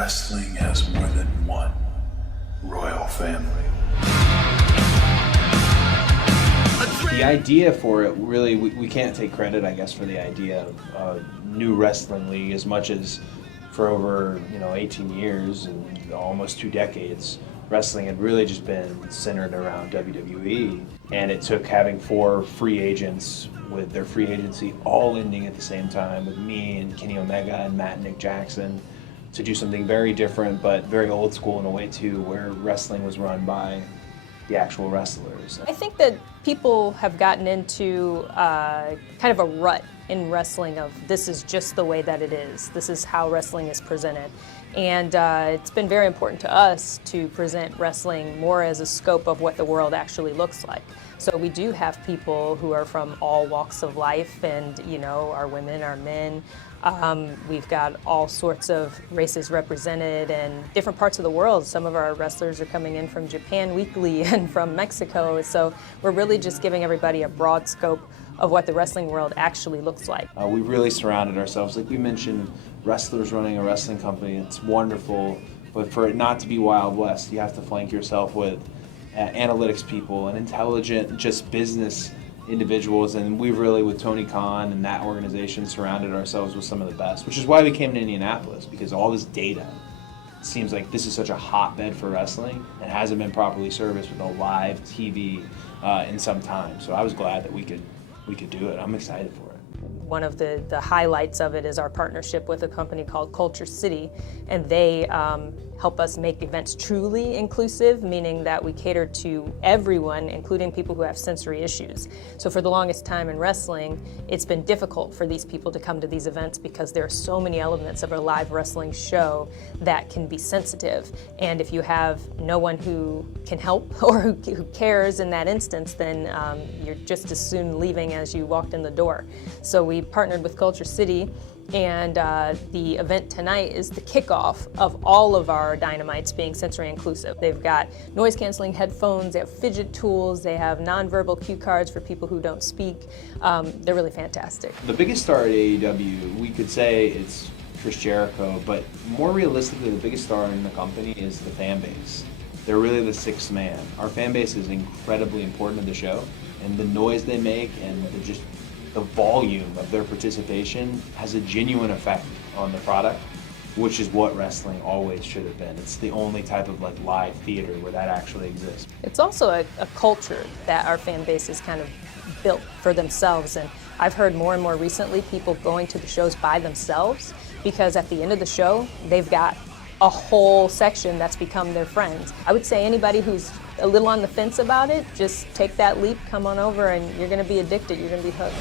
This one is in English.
Wrestling has more than one royal family. The idea for it, really, we can't take credit, I guess, for the idea of a new wrestling league as much as for over 18 years and almost 2 decades, wrestling had really just been centered around WWE. And it took having 4 free agents with their free agency all ending at the same time, with me and Kenny Omega and Matt and Nick Jackson, to do something very different but very old school in a way too, where wrestling was run by the actual wrestlers. I think that people have gotten into kind of a rut in wrestling of this is just the way that it is. This is how wrestling is presented. And it's been very important to us to present wrestling more as a scope of what the world actually looks like. So we do have people who are from all walks of life and, our women, our men. We've got all sorts of races represented in different parts of the world. Some of our wrestlers are coming in from Japan weekly and from Mexico. So we're really just giving everybody a broad scope of what the wrestling world actually looks like. We really surrounded ourselves, like we mentioned, wrestlers running a wrestling company. It's wonderful, but for it not to be Wild West, you have to flank yourself with analytics people and intelligent, just business individuals, and we really, with Tony Khan and that organization, surrounded ourselves with some of the best, which is why we came to Indianapolis, because all this data seems like this is such a hotbed for wrestling and hasn't been properly serviced with a live TV in some time. So I was glad that we could do it. I'm excited for it. One of the highlights of it is our partnership with a company called Culture City, and they help us make events truly inclusive, meaning that we cater to everyone, including people who have sensory issues. So for the longest time in wrestling, it's been difficult for these people to come to these events because there are so many elements of a live wrestling show that can be sensitive. And if you have no one who can help or who cares in that instance, then you're just as soon leaving as you walked in the door. So we partnered with Culture City, and the event tonight is the kickoff of all of our Dynamites being sensory inclusive. They've got noise canceling headphones, they have fidget tools, they have nonverbal cue cards for people who don't speak. They're really fantastic. The biggest star at AEW, we could say it's Chris Jericho, but more realistically, the biggest star in the company is the fan base. They're really the sixth man. Our fan base is incredibly important to the show, and the noise they make and the volume of their participation has a genuine effect on the product, which is what wrestling always should have been. It's the only type of live theater where that actually exists. It's also a culture that our fan base has kind of built for themselves, and I've heard more and more recently people going to the shows by themselves because at the end of the show, they've got a whole section that's become their friends. I would say anybody who's a little on the fence about it, just take that leap, come on over, and you're going to be addicted, you're going to be hooked.